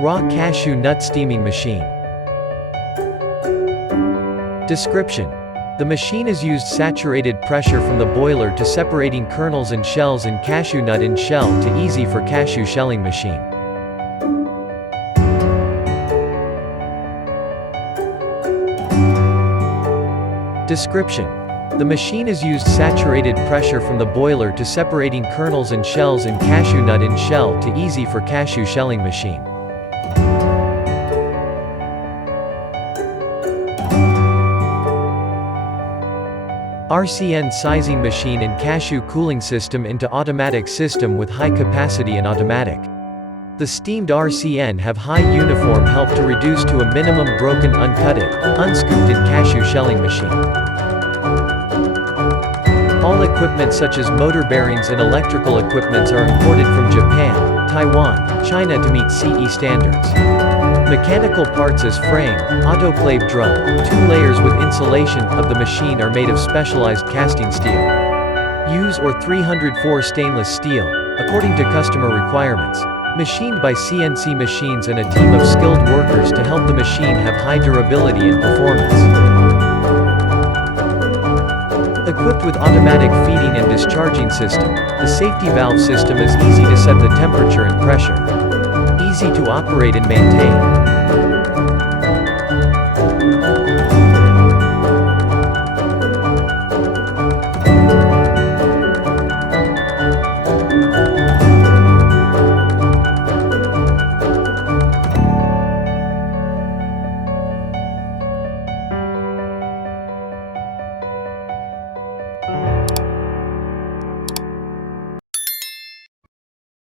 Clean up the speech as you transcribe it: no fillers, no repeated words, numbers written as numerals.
Raw cashew nut steaming machine. Description: the machine is used saturated pressure from the boiler to separating kernels and shells and cashew nut in shell to easy for cashew shelling machine. Description: the machine is used saturated pressure from the boiler to separating kernels and shells and cashew nut in shell to easy for cashew shelling machine. RCN sizing machine and cashew cooling system into automatic system with high capacity and automatic. The steamed RCN have high uniform help to reduce to a minimum broken uncutted, unscooped in cashew shelling machine. All equipment such as motor bearings and electrical equipments are imported from Japan, Taiwan, China to meet CE standards. Mechanical parts as frame, autoclave drum, 2 layers with insulation of the machine are made of specialized casting steel. Use or 304 stainless steel, according to customer requirements. Machined by CNC machines and a team of skilled workers to help the machine have high durability and performance. Equipped with automatic feeding and discharging system, the safety valve system is easy to set the temperature and pressure. Easy to operate and maintain.